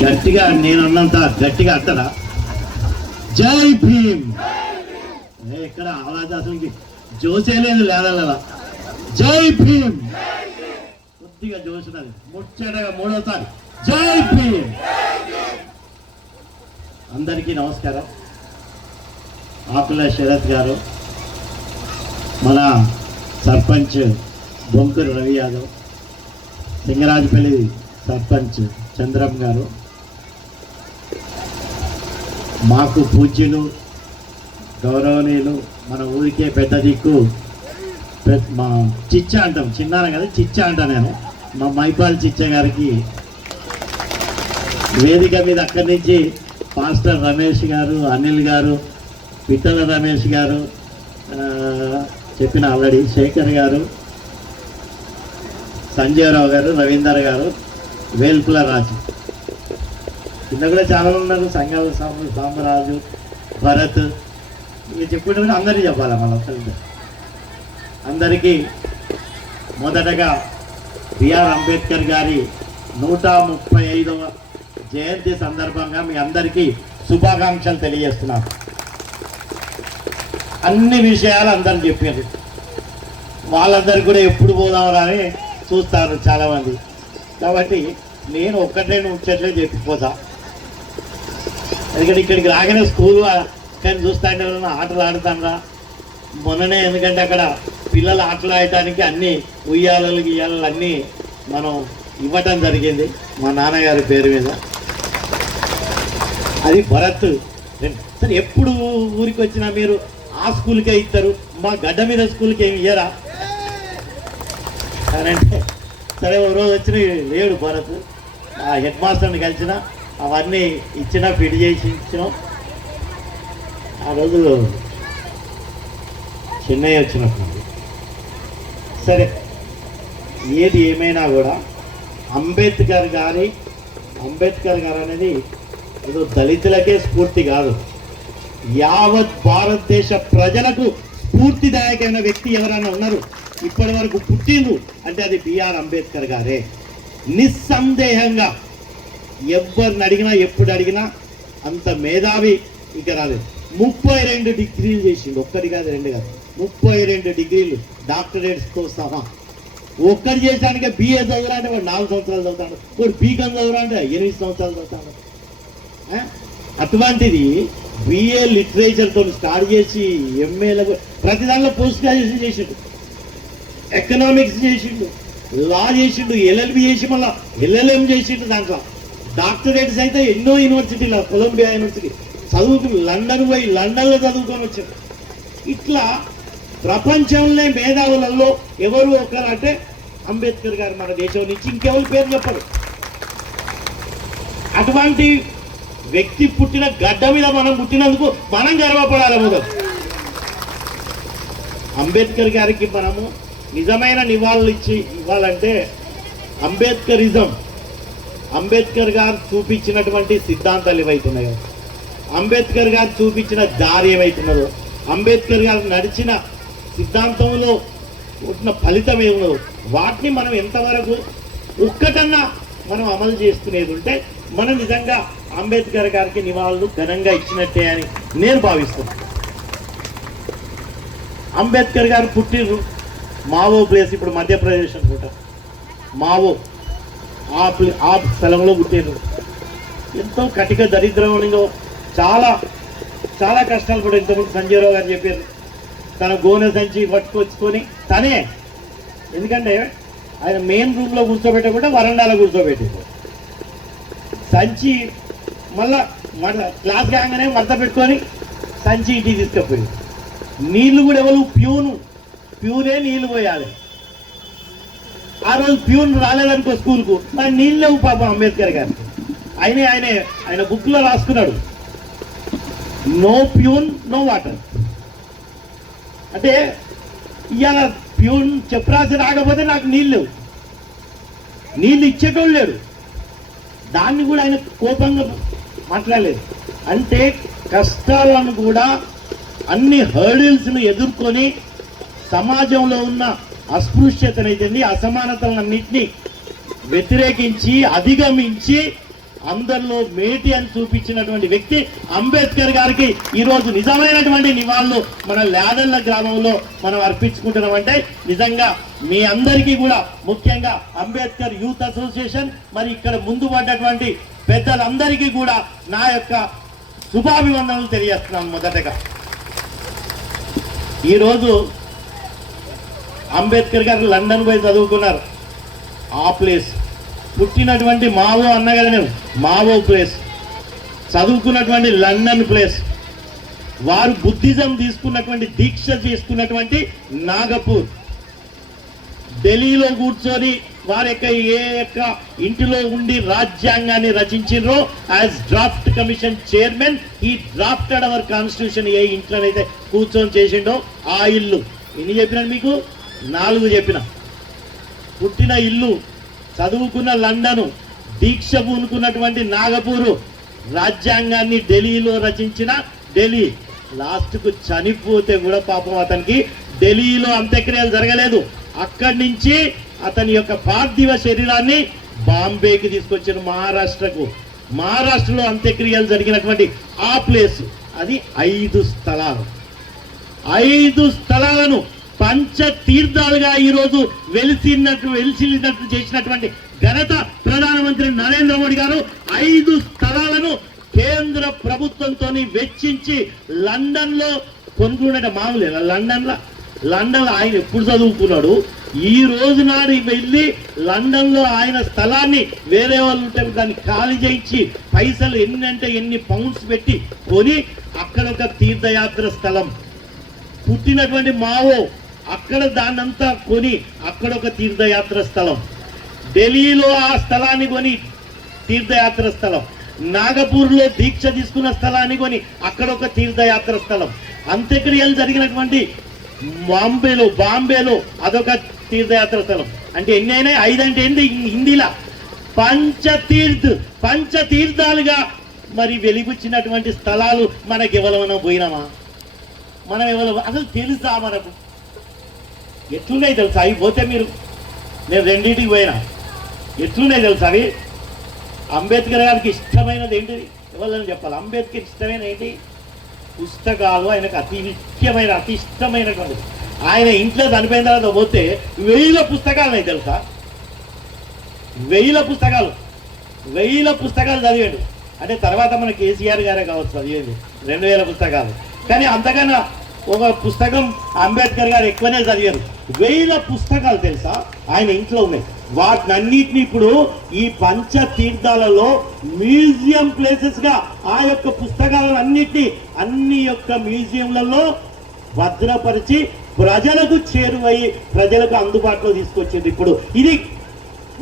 గట్టిగా నేను అన్నంత గట్టిగా అంటారా? జై భీమ్. ఎక్కడ ఆవాజ్ అసలు జోసే లేదు లేదా? జై భీమ్. కొద్దిగా జోసినది ముచ్చటగా మూడోసారి జై భీమ్. అందరికీ నమస్కారం. ఆకుల శరత్ గారు, మన సర్పంచ్ బొంకూరు రవి యాదవ్, సింగరాజపల్లి సర్పంచ్ చంద్రం గారు, మాకు పూజ్యులు గౌరవనీయులు, మన ఊరికే పెద్ద దిక్కు, మా చిచ్చ అంటాం, చిన్నాన కదా చిచ్చ అంటా నేను, మా మైపాల్ చిచ్చ గారికి వేదిక మీద అక్కడి నుంచి పాస్టర్ రమేష్ గారు, అనిల్ గారు, పిట్టల రమేష్ గారు చెప్పిన ఆల్రెడీ, శేఖర్ గారు, సంజయరావు గారు, రవీందర్ గారు, వేల్పుల రాజు, కింద కూడా చాలా ఉన్నారు, సంఘాల సామరాజు, భరత్, ఇక చెప్పుకుంటే అందరికీ చెప్పాలి మన ఒక్కరికి. అందరికీ మొదటగా బిఆర్ అంబేద్కర్ గారి 135వ జయంతి సందర్భంగా మీ అందరికీ శుభాకాంక్షలు తెలియజేస్తున్నాను. అన్ని విషయాలు అందరూ చెప్పారు, వాళ్ళందరూ కూడా ఎప్పుడు పోదామని అని చూస్తారు చాలామంది. కాబట్టి నేను ఒక్కటే ముచ్చట్లే చెప్పిపోతా. ఎందుకంటే ఇక్కడికి రాగానే స్కూల్ కానీ చూస్తాంటే ఆటలు ఆడుతాంరా మొన్ననే, ఎందుకంటే అక్కడ పిల్లలు ఆటలు ఆడటానికి అన్ని ఉయ్యాలలు గియ్యాలలు అన్నీ మనం ఇవ్వటం జరిగింది మా నాన్నగారి పేరు మీద. అది భరత్. సరే, ఎప్పుడు ఊరికి వచ్చినా మీరు ఆ స్కూల్కే ఇస్తారు, మా గడ్డ మీద స్కూల్కి ఏమి ఇయ్యరా అంటే, సరే ఓ రోజు వచ్చిన లేడు భరత్, ఆ హెడ్ మాస్టర్ని కలిసిన, అవన్నీ ఇచ్చినా ఫిట్ చేసి ఇచ్చినాం. ఆ రోజు చెన్నై వచ్చినప్పుడు. సరే, ఏది ఏమైనా కూడా అంబేద్కర్ గారు అనేది ఏదో దళితులకే స్ఫూర్తి కాదు, యావత్ భారతదేశ ప్రజలకు స్ఫూర్తిదాయకమైన వ్యక్తి ఎవరైనా ఉన్నారు ఇప్పటి వరకు పుట్టిండ్రు అంటే అది బిఆర్ అంబేద్కర్ గారే. నిస్సందేహంగా ఎవరిని అడిగినా ఎప్పుడు అడిగినా అంత మేధావి ఇక రాలేదు. 32 డిగ్రీలు చేసిండు, ఒక్కటి కాదు రెండు కాదు, 32 డిగ్రీలు డాక్టరేట్స్తో సహా. ఒక్కటి చేసానికి బిఏ చదువురా అంటే వాడు 4 సంవత్సరాలు చదువుతాడు, వాడు బీకామ్ చదువురా అంటే 8 సంవత్సరాలు చదువుతాడు. అటువంటిది బిఏ లిటరేచర్తో స్టార్ట్ చేసి ఎంఏలకు ప్రతి దాంట్లో పోస్ట్ గ్రాడ్యుయేషన్ చేసిండు, ఎకనామిక్స్ చేసిండు, లా చేసిండు, ఎల్ఎల్బి చేసి మళ్ళీ ఎల్ఎల్ఎం చేసిండు. దాంట్లో డాక్టరేట్స్ అయితే ఎన్నో యూనివర్సిటీలో, కొలంబియా యూనివర్సిటీ చదువుకుని లండన్ పోయి లండన్లో చదువుకొని వచ్చాడు. ఇట్లా ప్రపంచంలో మేధావులలో ఎవరు ఒకరంటే అంబేద్కర్ గారు మన దేశం నుంచి ఇంకెవరి పేరు చెప్పరు. అటువంటి వ్యక్తి పుట్టిన గడ్డ మీద మనం పుట్టినందుకు మనం గర్వపడాలి. మొదలు అంబేద్కర్ గారికి మనము నిజమైన నివాళులు ఇవ్వాలంటే అంబేద్కర్ గారు చూపించినటువంటి సిద్ధాంతాలు ఏవైతున్నాయో, అంబేద్కర్ గారు చూపించిన దారి ఏమైతున్నదో, అంబేద్కర్ గారు నడిచిన సిద్ధాంతంలో ఉన్న ఫలితం ఏమున్నదో వాటిని మనం ఎంతవరకు ఒక్కటన్నా మనం అమలు చేసుకునేది ఉంటే మనం నిజంగా అంబేద్కర్ గారికి నివాళులు ఘనంగా ఇచ్చినట్టే అని నేను భావిస్తున్నాను. అంబేద్కర్ గారు పుట్టిర్రు మావో ప్లేస్, ఇప్పుడు మధ్యప్రదేశ్ అనుకుంటా, మావో ఆ స్థలంలో పుట్టిర్రు. ఎంతో కటిక దరిద్రంలో చాలా చాలా కష్టాలు పడి, ఇంతకుముందు సంజయరావు గారు చెప్పారు, తన గోనె సంచి పట్టుకొచ్చుకొని తనే, ఎందుకంటే ఆయన మెయిన్ రూమ్లో కూర్చోబెట్టకుండా వరండాలో కూర్చోబెట్టింది. సంచి మళ్ళా క్లాస్ కాగానే మడత పెట్టుకొని సంచి ఇంటికి తీసుకుపోయింది. నీళ్లు కూడా ఎవరు ప్యూరే నీళ్లు పోయాలి. ఆ రోజు ప్యూన్ రాలేదనుకో స్కూల్కు, మరి నీళ్ళు లేవు పాపం అంబేద్కర్ గారికి. ఆయన బుక్లో రాసుకున్నాడు, నో ప్యూన్ నో వాటర్. అంటే ఇవాళ ప్యూన్ చెప్పరాసి రాకపోతే నాకు నీళ్ళు ఇచ్చేటోళ్ళు లేడు. దాన్ని కూడా ఆయన కోపంగా మాట్లాడలేదు. అంటే కష్టాలను కూడా అన్ని హర్డిల్స్ను ఎదుర్కొని సమాజంలో ఉన్న అస్పృశ్యతనైతుంది, అసమానతలన్నింటినీ వ్యతిరేకించి అధిగమించి అందరిలో మేటి అని చూపించినటువంటి వ్యక్తి అంబేద్కర్ గారికి ఈరోజు నిజమైనటువంటి నివాళులు మన లాదెళ్ల గ్రామంలో మనం అర్పించుకుంటున్నామంటే నిజంగా మీ అందరికీ కూడా ముఖ్యంగా అంబేద్కర్ యూత్ అసోసియేషన్ మరి ఇక్కడ ముందు పడ్డటువంటి పెద్దలందరికీ కూడా నా యొక్క శుభాభివందనలు తెలియజేస్తున్నాను. మొదటగా ఈరోజు అంబేద్కర్ గారు లండన్ పోయి చదువుకున్నారు. ఆ ప్లేస్ పుట్టినటువంటి మావో అన్న కదా నేను, మావో ప్లేస్, చదువుకున్నటువంటి లండన్ ప్లేస్, వారు బుద్ధిజం తీసుకున్నటువంటి దీక్ష చేసుకున్నటువంటి నాగపూర్, ఢిల్లీలో కూర్చొని వారి యొక్క ఏ యొక్క ఇంటిలో ఉండి రాజ్యాంగాన్ని రచించారో యాజ్ డ్రాఫ్ట్ కమిషన్ చైర్మన్ ఈ డ్రాఫ్టెడ్ అవర్ కాన్స్టిట్యూషన్ ఏ ఇంట్లోనైతే కూర్చొని చేసిండో ఆ ఇల్లు. ఎన్ని చెప్పినాను మీకు? 4 చెప్పిన. పుట్టిన ఇల్లు, చదువుకున్న లండను, దీక్ష పూనుకున్నటువంటి నాగపూరు, రాజ్యాంగాన్ని ఢిల్లీలో రచించిన ఢిల్లీ, లాస్ట్కు చనిపోతే కూడా పాపం అతనికి ఢిల్లీలో అంత్యక్రియలు జరగలేదు. అక్కడి నుంచి అతని యొక్క పార్థివ శరీరాన్ని బాంబేకి తీసుకొచ్చిన మహారాష్ట్రకు. మహారాష్ట్రలో అంత్యక్రియలు జరిగినటువంటి ఆ ప్లేస్ అది 5 స్థలాలు. 5 స్థలాలను పంచతీర్థాలుగా ఈరోజు వెలిసినట్టు చేసినటువంటి ఘనత ప్రధానమంత్రి నరేంద్ర మోడీ గారు 5 స్థలాలను కేంద్ర ప్రభుత్వంతో వెచ్చించి లండన్లో కొనుక్కున్నట్టు. మామూలే లండన్లో ఆయన ఎప్పుడు చదువుకున్నాడు? ఈ రోజు నాడు వెళ్ళి లండన్లో ఆయన స్థలాన్ని వేరే వాళ్ళు ఉంటే దాన్ని ఖాళీ చేయించి పైసలు ఎన్ని పౌండ్స్ పెట్టి కొని అక్కడ ఒక తీర్థయాత్ర స్థలం. పుట్టినటువంటి మావో అక్కడ దాన్నంతా కొని అక్కడ ఒక తీర్థయాత్ర స్థలం. ఢిల్లీలో ఆ స్థలాన్ని కొని తీర్థయాత్ర స్థలం. నాగపూర్లో దీక్ష తీసుకున్న స్థలాన్ని కొని అక్కడ ఒక తీర్థయాత్ర స్థలం. అంత్యక్రియలు జరిగినటువంటి బాంబేలో అదొక తీర్థయాత్ర స్థలం. అంటే ఎన్ని అయినాయి? 5 అంటే ఏంటి హిందీలా? పంచతీర్థాలుగా మరి వెలిపుచ్చినటువంటి స్థలాలు మనకి ఎవరమైనా పోయినామా? మనం ఎవరు అసలు తెలుసా మనకు? ఎట్లున్నాయి తెలుసా అవి? పోతే మీరు, నేను 2టికి పోయినా, ఎట్లున్నాయి తెలుసా అవి? అంబేద్కర్ గారికి ఇష్టమైనది ఏంటిది? ఎవరైనా చెప్పాలి. అంబేద్కర్ ఇష్టమైన ఏంటి? పుస్తకాలు. ఆయనకు అతి ఇష్టమైనటువంటి. ఆయన ఇంట్లో చనిపోయిన తర్వాత పోతే 1000 పుస్తకాలు ఉన్నాయి తెలుసా? 1000 పుస్తకాలు చదివాడు. అంటే తర్వాత మన కేసీఆర్ గారే కావచ్చు చదివేది 2000 పుస్తకాలు. కానీ అంతకన్నా ఒక పుస్తకం అంబేద్కర్ గారు ఎక్కువనే చదివారు. 1000 పుస్తకాలు తెలుసా ఆయన ఇంట్లో ఉన్నాయి. వాటినన్నిటిని ఇప్పుడు ఈ పంచతీర్థాలలో మ్యూజియం ప్లేసెస్ గా ఆ యొక్క పుస్తకాలను అన్ని యొక్క మ్యూజియంలలో భద్రపరిచి ప్రజలకు చేరువయ్యి ప్రజలకు అందుబాటులో తీసుకొచ్చింది. ఇప్పుడు ఇది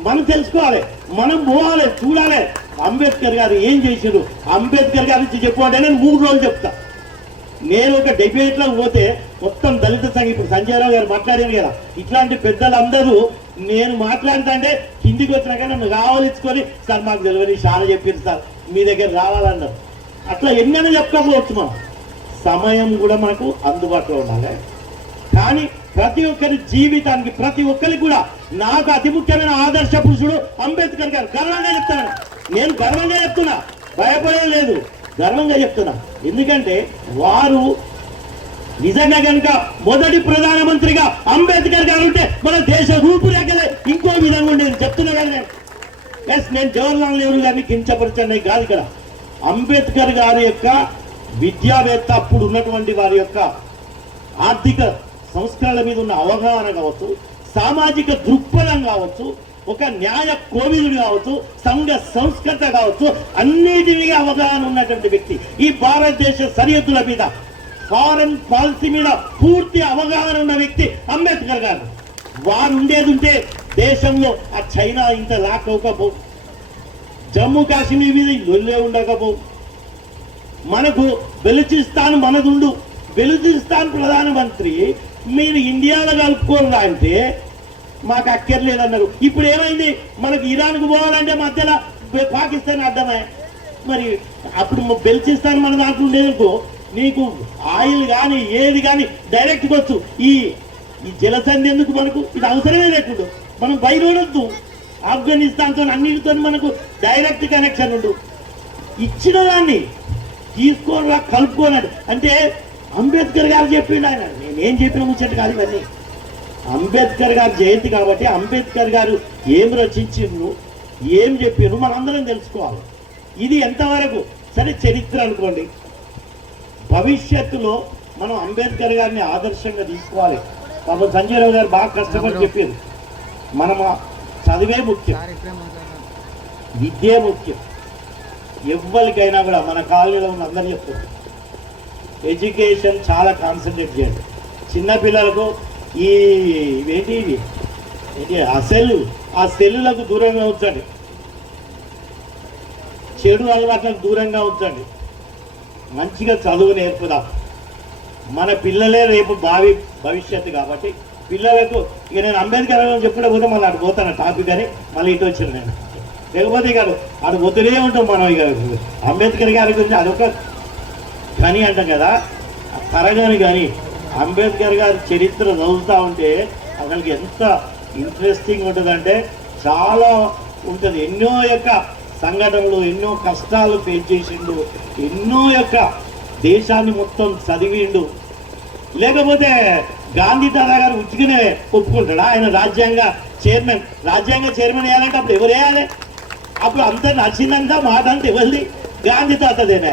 మనం తెలుసుకోవాలి, మనం పోవాలి, చూడాలి అంబేద్కర్ గారు ఏం చేశారు. అంబేద్కర్ గారి నుంచి చెప్పుకుంటే నేను 3 రోజులు చెప్తా. నేను ఒక డిబేట్లో పోతే మొత్తం దళిత సంఘం, ఇప్పుడు సంజయ్ రావు గారు మాట్లాడారు కదా, ఇట్లాంటి పెద్దలందరూ నేను మాట్లాడుతుంటే కిందికి వచ్చినాక నన్ను రావాలిచ్చుకొని సార్ మాకు తెలియని చాలా చెప్పారు సార్, మీ దగ్గర రావాలన్నారు. అట్లా ఎన్నైనా చెప్పుకోవచ్చు. మనం సమయం కూడా మనకు అందుబాటులో ఉండాలి. కానీ ప్రతి ఒక్కరి జీవితానికి ప్రతి ఒక్కరికి కూడా నాకు అతి ముఖ్యమైన ఆదర్శ పురుషుడు అంబేద్కర్ గారు. గర్వంగా చెప్తాను, నేను గర్వంగా చెప్తున్నా, భయపడలేదు, గర్వంగా చెప్తున్నా. ఎందుకంటే వారు నిజంగా కనుక మొదటి ప్రధానమంత్రిగా అంబేద్కర్ గారు ఉంటే మన దేశ రూపురేఖలే ఇంకో విధంగా ఉండేది. చెప్తున్నా కదా నేను. నేను జవహర్లాల్ నెహ్రూ గారిని కించపరచండి కాదు ఇక్కడ. అంబేద్కర్ గారి యొక్క విద్యావేత్త, అప్పుడు ఉన్నటువంటి వారి యొక్క ఆర్థిక సంస్కరణల మీద ఉన్న అవగాహన కావచ్చు, సామాజిక దృక్పథం కావచ్చు, ఒక న్యాయ కోవిదుడు కావచ్చు, సంఘ సంస్కృత కావచ్చు, అన్నిటినీ అవగాహన ఉన్నటువంటి వ్యక్తి. ఈ భారతదేశ సరిహద్దుల మీద, ఫారెన్ పాలసీ మీద పూర్తి అవగాహన ఉన్న వ్యక్తి అంబేద్కర్ గారు. వారు ఉండేది ఉంటే దేశంలో ఆ చైనా ఇంత లాక్ అవ్వకపో, జమ్మూ కాశ్మీర్ మీద లొల్లే ఉండకపో, మనకు బెలూచిస్తాన్ మనదుండు, బెలూచిస్తాన్ ప్రధానమంత్రి మీరు ఇండియాలో కలుపుకోరా అంటే మాకు అక్కర్లేదన్నారు. ఇప్పుడు ఏమైంది? మనకు ఇరాన్కు పోవాలంటే మధ్యలో పాకిస్తాన్ అడ్డమే. మరి అప్పుడు బెలూచిస్తాన్ మన దాంట్లో ఉండేందుకు నీకు ఆయిల్ కానీ ఏది కానీ డైరెక్ట్గా వచ్చు. ఈ జలసంధి ఎందుకు మనకు? ఇది అవసరమే లేకుండా మనం బయలుడొద్దు. ఆఫ్ఘనిస్తాన్తో అన్నిటితో మనకు డైరెక్ట్ కనెక్షన్ ఉండు. ఇచ్చిన దాన్ని తీసుకోరా కలుపుకోనాడు అంటే అంబేద్కర్ గారు చెప్పిండు. ఆయన నేనేం చెప్పిన ముచ్చట కాదు ఇవన్నీ. అంబేద్కర్ గారు జయంతి కాబట్టి అంబేద్కర్ గారు ఏం రచించిండ్రు, ఏం చెప్పిండ్రు మనందరం తెలుసుకోవాలి. ఇది ఎంతవరకు సరే చరిత్ర అనుకోండి, భవిష్యత్తులో మనం అంబేద్కర్ గారిని ఆదర్శంగా తీసుకోవాలి. పాపం సంజయ్ రావు గారు బాగా కష్టపడి చెప్పారు, మనం చదివే ముఖ్యం, విద్యే ముఖ్యం. ఎవ్వరికైనా కూడా మన కాలనీలో ఉన్న అందరూ చెప్తారు ఎడ్యుకేషన్ చాలా కాన్సన్ట్రేట్ చేయండి. చిన్నపిల్లలకు ఏంటి ఆ సెల్లులకు దూరంగా ఉంచండి, చెడు అలవాట్లకు దూరంగా ఉంచండి, మంచిగా చదువు నేర్పుదాం. మన పిల్లలే రేపు భవిష్యత్తు కాబట్టి పిల్లలకు ఇక నేను అంబేద్కర్ చెప్పుడే పోతే మళ్ళీ అటు పోతాను టాపిక్ అని మళ్ళీ ఇటు వచ్చిన నేను. లేకపోతే ఇక అటు పోతూనే ఉంటాం మనం. ఇక అంబేద్కర్ గారి గురించి అదొక కానీ అంటాం కదా, తరగని కానీ అంబేద్కర్ గారి చరిత్ర చదువుతూ ఉంటే అసలుకి ఎంత ఇంట్రెస్టింగ్ ఉంటుందంటే చాలా ఉంటుంది. ఎన్నో యొక్క సంఘటనలు, ఎన్నో కష్టాలు ఫేస్ చేసిండు, ఎన్నో యొక్క దేశాన్ని మొత్తం చదివిండు. లేకపోతే గాంధీ తాత గారు ఉచికనే ఒప్పుకుంటాడా? ఆయన రాజ్యాంగ చైర్మన్ వేయాలంటే అప్పుడు ఎవరు వేయాలి? అప్పుడు అంత నచ్చిందంతా మాట అంతా ఎవరిది? గాంధీ తాతదేనే.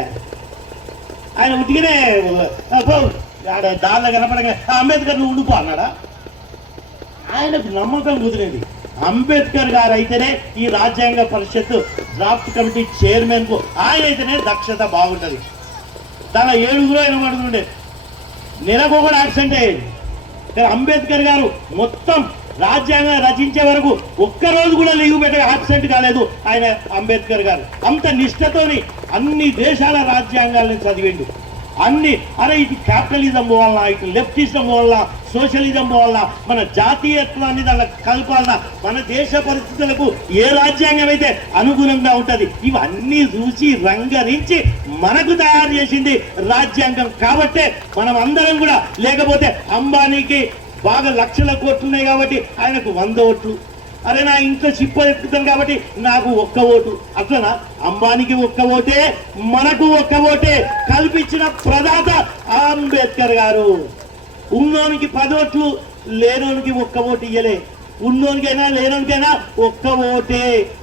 ఆయన ఉచికనే దానిలో కనపడగా అంబేద్కర్ నువ్వు ఉండిపో అన్నాడా? ఆయనకు నమ్మకం కుదిరింది. అంబేద్కర్ గారు అయితేనే ఈ రాజ్యాంగ పరిషత్ డ్రాఫ్ట్ కమిటీ చైర్మన్ కు ఆయన అయితేనే దక్షత బాగుంటుంది. తన 7 ఆయన పడుతుండే, నెలకు కూడా యాక్సిడెంట్ అయ్యేది. కానీ అంబేద్కర్ గారు మొత్తం రాజ్యాంగం రచించే వరకు ఒక్కరోజు కూడా లీవ్ పెట్టే యాబ్సెంట్ కాలేదు ఆయన. అంబేద్కర్ గారు అంత నిష్ఠతోని అన్ని దేశాల రాజ్యాంగాలను చదివిండు. అన్ని అరే ఇటు క్యాపిటలిజం పోవాలన్నా, ఇటు లెఫ్టిజం పోవాలన్నా, సోషలిజం పోవాలన్నా, మన జాతీయత్వాన్ని దానిలో కలపాలన్నా, మన దేశ పరిస్థితులకు ఏ రాజ్యాంగం అయితే అనుగుణంగా ఉంటుంది ఇవన్నీ చూసి రంగరించి మనకు తయారు చేసింది రాజ్యాంగం. కాబట్టే మనం అందరం కూడా, లేకపోతే అంబానీకి బాగా లక్షల కోట్లు ఉన్నాయి కాబట్టి ఆయనకు 100 ఓట్లు, అరే నా ఇంట్లో చిప్ప ఎక్కుతాను కాబట్టి నాకు 1 ఓటు, అట్లనా? అంబానీకి 1 ఓటే, మనకు 1 ఓటే కల్పించిన ప్రదాత అంబేద్కర్ గారు. ఉన్నోనికి 10 ఓట్లు, లేనోనికి 1 ఓటు ఇయ్యలే. ఉన్నోనికైనా లేనోనికైనా 1 ఓటే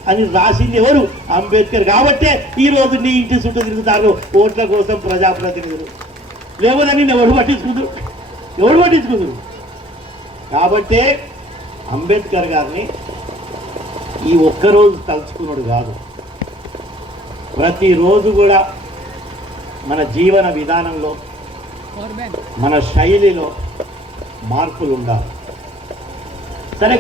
అని రాసింది ఎవరు? అంబేద్కర్. కాబట్టే ఈ రోజు నీ ఇంటి చుట్టూ తిరుగుతారు ఓట్ల కోసం ప్రజాప్రతినిధులు. లేకపోతే నేను ఎవరు పట్టించుకుందరు? కాబట్టే అంబేద్కర్ గారిని ఈ ఒక్కరోజు తలుచుకున్నాడు కాదు, ప్రతిరోజు కూడా మన జీవన విధానంలో, మన శైలిలో మార్పులు ఉండాలి. సరే.